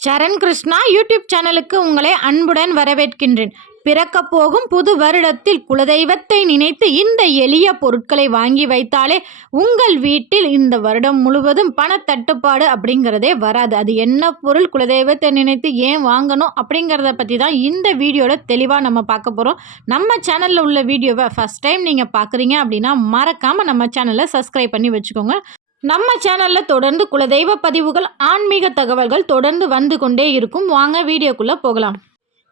சரண் Krishna YouTube சேனலுக்கு உங்களை அன்புடன் வரவேற்கின்றேன். பிறக்கப் போகும் புது வருடத்தில் குலதெய்வத்தை நினைத்து இந்த எளிய பொருட்களை வாங்கி வைத்தாலே உங்கள் வீட்டில் இந்த வருடம் முழுவதும் பணத்தட்டுப்பாடு அப்படிங்கிறதே வராது. அது என்ன பொருள், குலதெய்வத்தை நினைத்து ஏன் வாங்கணும் அப்படிங்கிறத பற்றி தான் இந்த வீடியோவில் தெளிவாக நம்ம பார்க்க போகிறோம். நம்ம சேனலில் உள்ள வீடியோவை ஃபஸ்ட் டைம் நீங்கள் பார்க்குறீங்க அப்படின்னா மறக்காமல் நம்ம சேனலை சப்ஸ்கிரைப் பண்ணி வச்சுக்கோங்க. நம்ம சேனலில் தொடர்ந்து குலதெய்வ பதிவுகள், ஆன்மீக தகவல்கள் தொடர்ந்து வந்து கொண்டே இருக்கும். வாங்க வீடியோக்குள்ளே போகலாம்.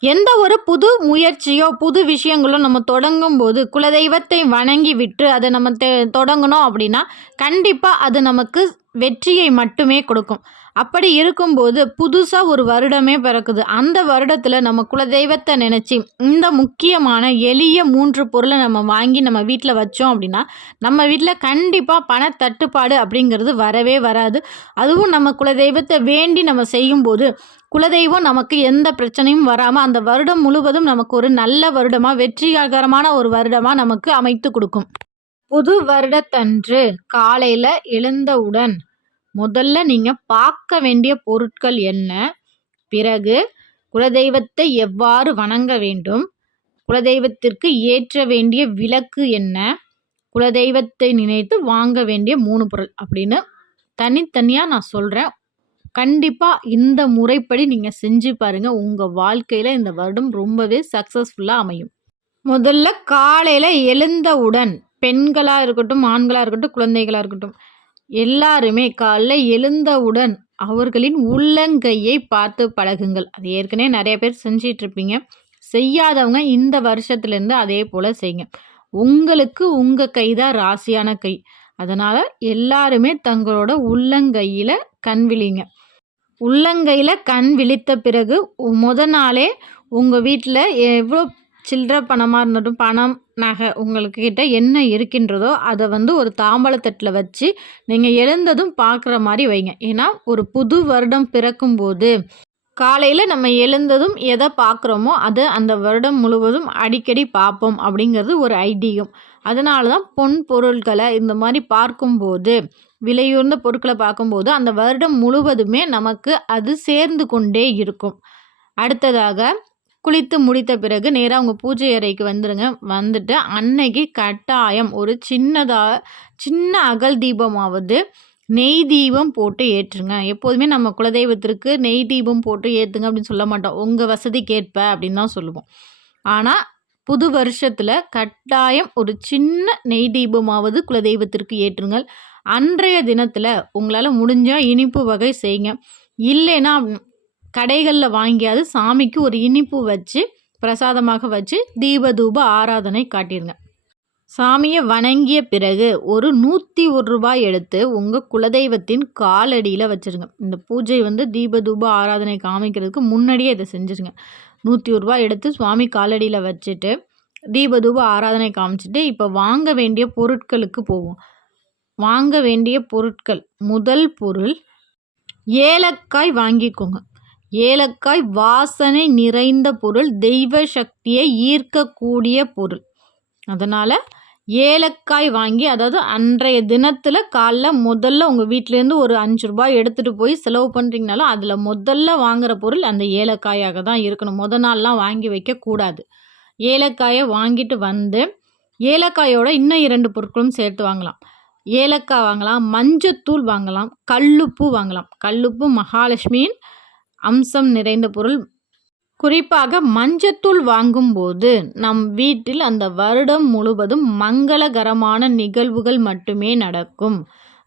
எந்த ஒரு புது முயற்சியோ புது விஷயங்களோ நம்ம தொடங்கும் போது குலதெய்வத்தை வணங்கி விட்டு அதை நம்ம தொடங்கணும் அப்படின்னா கண்டிப்பாக அது நமக்கு வெற்றியை மட்டுமே கொடுக்கும். அப்படி இருக்கும்போது புதுசாக ஒரு வருடமே பிறக்குது. அந்த வருடத்தில் நம்ம குலதெய்வத்தை நினச்சி இந்த முக்கியமான எளிய 3 பொருளை நம்ம வாங்கி நம்ம வீட்டில் வச்சோம் அப்படின்னா நம்ம வீட்டில் கண்டிப்பாக பணத்தட்டுப்பாடு அப்படிங்கிறது வரவே வராது. அதுவும் நம்ம குலதெய்வத்தை வேண்டி நம்ம செய்யும்போது குலதெய்வம் நமக்கு எந்த பிரச்சனையும் வராமல் அந்த வருடம் முழுவதும் நமக்கு ஒரு நல்ல வருடமாக, வெற்றிகரமான ஒரு வருடமாக நமக்கு அமைத்து கொடுக்கும். புது வருடத்தன்று காலையில் எழுந்தவுடன் முதல்ல நீங்கள் பார்க்க வேண்டிய பொருட்கள் என்ன, பிறகு குலதெய்வத்தை எவ்வாறு வணங்க வேண்டும், குலதெய்வத்திற்கு ஏற்ற வேண்டிய விளக்கு என்ன, குலதெய்வத்தை நினைத்து வாங்க வேண்டிய 3 பொருள் அப்படின்னு தனித்தனியாக நான் சொல்கிறேன். கண்டிப்பாக இந்த முறைப்படி நீங்கள் செஞ்சு பாருங்கள். உங்கள் வாழ்க்கையில் இந்த வருடம் ரொம்பவே சக்ஸஸ்ஃபுல்லாக அமையும். முதல்ல காலையில் எழுந்தவுடன் பெண்களாக இருக்கட்டும், ஆண்களாக இருக்கட்டும், குழந்தைகளாக இருக்கட்டும், எல்லாருமே காலைல எழுந்தவுடன் அவர்களின் உள்ளங்கையை பார்த்து பழகுங்கள். அது ஏற்கனவே நிறைய பேர் செஞ்சிட்ருப்பீங்க. செய்யாதவங்க இந்த வருஷத்துலேருந்து அதே போல் செய்யுங்க. உங்களுக்கு உங்கள் கை தான் ராசியான கை. அதனால் எல்லாருமே தங்களோட உள்ளங்கையில் கண் விழிங்க. உள்ளங்கையில் கண் விழித்த பிறகு நாளே உங்கள் வீட்டில் எவ்வளோ சில்லற பணமாக இருந்தட்டும், பணம், நகை உங்களுக்கு கிட்ட என்ன இருக்கின்றதோ அதை ஒரு தாம்பாளத்தட்டில் வச்சு நீங்கள் எழுந்ததும் பார்க்குற மாதிரி வைங்க. ஏன்னா ஒரு புது வருடம் பிறக்கும்போது காலையில் நம்ம எழுந்ததும் எதை பார்க்குறோமோ அது அந்த வருடம் முழுவதும் அடிக்கடி பார்ப்போம் அப்படிங்கிறது ஒரு ஐதீகம். அதனால தான் பொன் பொருட்களை இந்த மாதிரி பார்க்கும்போது, விலையுயர்ந்த பொருட்களை பார்க்கும்போது அந்த வருடம் முழுவதுமே நமக்கு அது சேர்ந்து கொண்டே இருக்கும். அடுத்ததாக குளித்து முடித்த பிறகு நேராக உங்கள் பூஜை அறைக்கு வந்துடுங்க. வந்துட்டு அன்னைக்கு கட்டாயம் ஒரு சின்ன அகல் தீபமாவது நெய் தீபம் போட்டு ஏற்றுங்க. எப்போதுமே நம்ம குலதெய்வத்திற்கு நெய் தீபம் போட்டு ஏற்றுங்க அப்படின்னு சொல்ல மாட்டோம். உங்கள் வசதிக்கேற்ப அப்படின்னு தான் சொல்லுவோம். ஆனால் புது வருஷத்தில் கட்டாயம் ஒரு சின்ன நெய் தீபமாவது குலதெய்வத்திற்கு ஏற்றுங்கள். அன்றைய தினத்தில் உங்களால் முடிஞ்சால் இனிப்பு வகை செய்யுங்க. இல்லைன்னா கடைகளில் வாங்கியாவது சாமிக்கு ஒரு இனிப்பு வச்சு பிரசாதமாக வச்சு தீப தூப ஆராதனை காட்டிடுங்க. சாமியை வணங்கிய பிறகு ஒரு 101 ரூபாய் எடுத்து உங்கள் குலதெய்வத்தின் காலடியில் வச்சுருங்க. இந்த பூஜை தீப தூப ஆராதனை காமிக்கிறதுக்கு முன்னாடியே இதை செஞ்சுருங்க. 101 ரூபாய் எடுத்து சுவாமி காலடியில் வச்சுட்டு தீப தூப ஆராதனை காமிச்சிட்டு இப்போ வாங்க வேண்டிய பொருட்களுக்கு போவோம். வாங்க வேண்டிய பொருட்கள், முதல் பொருள் ஏலக்காய் வாங்கிக்கோங்க. ஏலக்காய் வாசனை நிறைந்த பொருள், தெய்வ சக்தியை ஈர்க்கக்கூடிய பொருள். அதனால் ஏலக்காய் வாங்கி, அதாவது அன்றைய தினத்தில் காலைல முதல்ல உங்கள் வீட்டிலேருந்து ஒரு 5 ரூபாய் எடுத்துகிட்டு போய் செலவு பண்ணுறீங்கனாலும் அதில் முதல்ல வாங்குகிற பொருள் அந்த ஏலக்காயாக தான் இருக்கணும். நாள்லாம் வாங்கி வைக்கக்கூடாது. ஏலக்காயை வாங்கிட்டு வந்து ஏலக்காயோட இன்னும் 2 பொருட்களும் சேர்த்து வாங்கலாம். ஏலக்காய் வாங்கலாம், மஞ்சத்தூள் வாங்கலாம், கல்லுப்பு வாங்கலாம். கல்லுப்பு மகாலட்சுமியின் அம்சம் நிறைந்த பொருள். குறிப்பாக மஞ்சத்தூள் வாங்கும்போது நம் வீட்டில் அந்த வருடம் முழுவதும் மங்களகரமான நிகழ்வுகள் மட்டுமே நடக்கும்.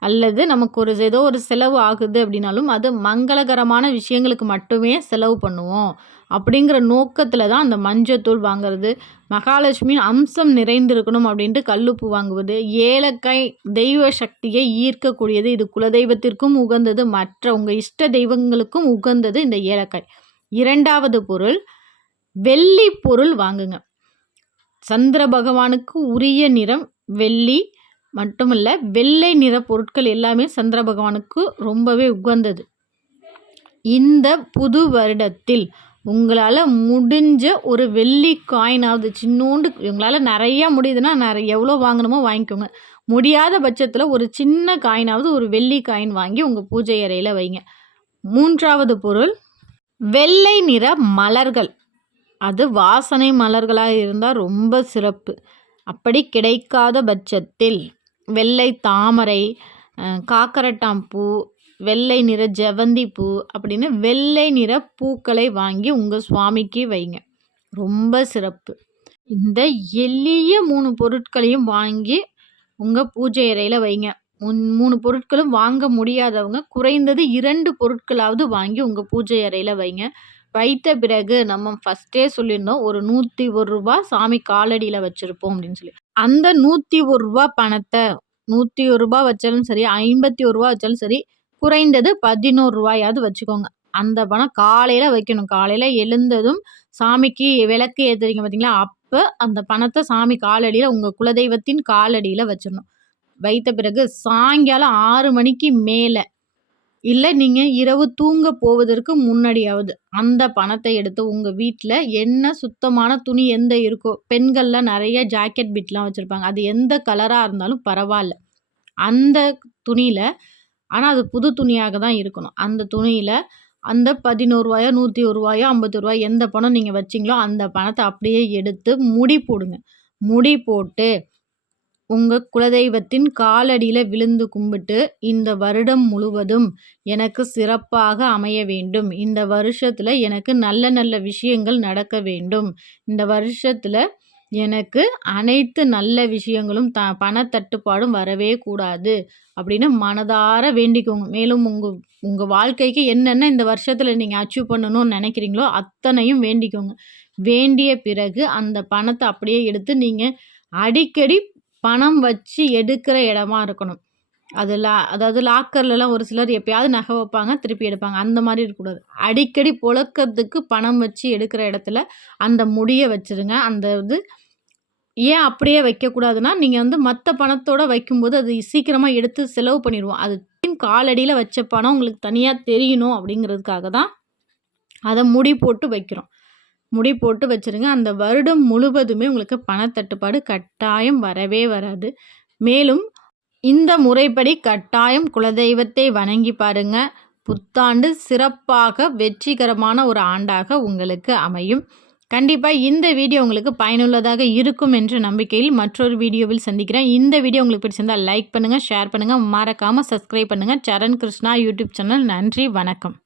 அல்லது நமக்கு ஏதோ ஒரு செலவு ஆகுது அப்படின்னாலும் அது மங்களகரமான விஷயங்களுக்கு மட்டுமே செலவு பண்ணுவோம் அப்படிங்கிற நோக்கத்தில் தான் அந்த மஞ்சத்தூள் வாங்குறது. மகாலட்சுமியின் அம்சம் நிறைந்திருக்கணும் அப்படின்ட்டு கல்லுப்பு வாங்குவது. ஏலக்காய் தெய்வ சக்தியை ஈர்க்கக்கூடியது. இது குலதெய்வத்திற்கும் உகந்தது, மற்ற உங்கள் இஷ்ட தெய்வங்களுக்கும் உகந்தது இந்த ஏலக்காய். 2வது பொருள் வெள்ளி பொருள் வாங்குங்க. சந்திர பகவானுக்கு உரிய நிறம் வெள்ளி மட்டுமல்ல, வெள்ளை நிற பொருட்கள் எல்லாமே சந்திர பகவானுக்கு ரொம்பவே உகந்தது. இந்த புது வருடத்தில் உங்களால் முடிஞ்ச ஒரு வெள்ளி காயினாவது, சின்னோண்டு, உங்களால் நிறையா முடியுதுன்னா எவ்வளோ வாங்கணுமோ வாங்கிக்கோங்க. முடியாத பட்சத்தில் ஒரு சின்ன காயினாவது ஒரு வெள்ளி காயின் வாங்கி உங்கள் பூஜை அறையில் வைங்க. 3வது பொருள் வெள்ளை நிற மலர்கள், அது வாசனை மலர்களாக இருந்தால் ரொம்ப சிறப்பு. அப்படி கிடைக்காத பட்சத்தில் வெள்ளை தாமரை, காக்கரட்டான் பூ, வெள்ளை நிற ஜெவந்தி பூ அப்படின்னு வெள்ளை நிற பூக்களை வாங்கி உங்கள் சுவாமிக்கு வைங்க. ரொம்ப சிறப்பு. இந்த எளிய 3 பொருட்களையும் வாங்கி உங்கள் பூஜை அறையில் வைங்க. 3 பொருட்களும் வாங்க முடியாதவங்க குறைந்தது 2 பொருட்களாவது வாங்கி உங்கள் பூஜை அறையில் வைங்க. வைத்த பிறகு நம்ம ஃபஸ்ட்டே சொல்லியிருந்தோம், ஒரு ரூ. 101 சாமி காலடியில் வச்சுருப்போம் அப்படின்னு சொல்லி. அந்த ரூ. 101 பணத்தை ரூ. 101 வச்சாலும் சரி, ரூ. 51 வச்சாலும் சரி, குறைந்தது ரூ. 11 வச்சுக்கோங்க. அந்த பணம் காலையில் வைக்கணும். காலையில் எழுந்ததும் சாமிக்கு விளக்கு ஏற்றுறீங்க பார்த்தீங்களா, அப்போ அந்த பணத்தை சாமி காலடியில், உங்கள் குலதெய்வத்தின் காலடியில் வச்சிடணும். வைத்த பிறகு சாயங்காலம் 6 மணிக்கு மேலே, இல்லை நீங்கள் இரவு தூங்க போவதற்கு முன்னாடியாவது அந்த பணத்தை எடுத்து உங்கள் வீட்டில் என்ன சுத்தமான துணி எந்த இருக்கோ, பெண்கள்லாம் நிறைய ஜாக்கெட் பிட்லாம் வச்சுருப்பாங்க, அது எந்த கலராக இருந்தாலும் பரவாயில்ல, அந்த துணியில், ஆனால் அது புது துணியாக தான் இருக்கணும், அந்த துணியில் அந்த ரூ. 11 ரூ. 101 ரூ. 50 எந்த பணம் நீங்கள் வச்சிங்களோ அந்த பணத்தை அப்படியே எடுத்து முடி போடுங்க. முடி போட்டு உங்கள் குலதெய்வத்தின் காலடியில் விழுந்து கும்பிட்டு, இந்த வருடம் முழுவதும் எனக்கு சிறப்பாக அமைய வேண்டும், இந்த வருஷத்தில் எனக்கு நல்ல நல்ல விஷயங்கள் நடக்க வேண்டும், இந்த வருஷத்தில் எனக்கு அனைத்து நல்ல விஷயங்களும் பணத்தட்டுப்பாடும் வரவே கூடாது அப்படின்னு மனதார வேண்டிக்கோங்க. மேலும் உங்கள் வாழ்க்கைக்கு என்னென்ன இந்த வருஷத்தில் நீங்கள் அச்சீவ் பண்ணணும்னு நினைக்கிறீங்களோ அத்தனையும் வேண்டிக்கோங்க. வேண்டிய பிறகு அந்த பணத்தை அப்படியே எடுத்து நீங்கள் அடிக்கடி பணம் வச்சு எடுக்கிற இடமா இருக்கணும். அதாவது லாக்கர்லலாம் ஒரு சிலர் எப்பயாவது நகை வைப்பாங்க, திருப்பி எடுப்பாங்க, அந்த மாதிரி இருக்கக்கூடாது. அடிக்கடி புழக்கத்துக்கு பணம் வச்சு எடுக்கிற இடத்துல அந்த முடியை வச்சுருங்க. அந்த இது ஏன் அப்படியே வைக்கக்கூடாதுன்னா, நீங்கள் மற்ற பணத்தோடு வைக்கும்போது அது சீக்கிரமாக எடுத்து செலவு பண்ணிடுவோம். அது காலடியில் வச்ச பணம் உங்களுக்கு தனியாக தெரியணும் அப்படிங்கிறதுக்காக தான் அதை முடி போட்டு வைக்கிறோம். முடி போட்டு வச்சுருங்க. அந்த வருடம் முழுவதுமே உங்களுக்கு பணத்தட்டுப்பாடு கட்டாயம் வரவே வராது. மேலும் இந்த முறைப்படி கட்டாயம் குலதெய்வத்தை வணங்கி பாருங்க. புத்தாண்டு சிறப்பாக வெற்றிகரமான ஒரு ஆண்டாக உங்களுக்கு அமையும். கண்டிப்பாக இந்த வீடியோ உங்களுக்கு பயனுள்ளதாக இருக்கும் என்ற நம்பிக்கையில் மற்றொரு வீடியோவில் சந்திக்கிறேன். இந்த வீடியோ உங்களுக்கு பிடிச்சிருந்தால் லைக் பண்ணுங்கள், ஷேர் பண்ணுங்கள், மறக்காமல் சப்ஸ்கிரைப் பண்ணுங்கள். சரண் கிருஷ்ணா யூடியூப் சேனல். நன்றி, வணக்கம்.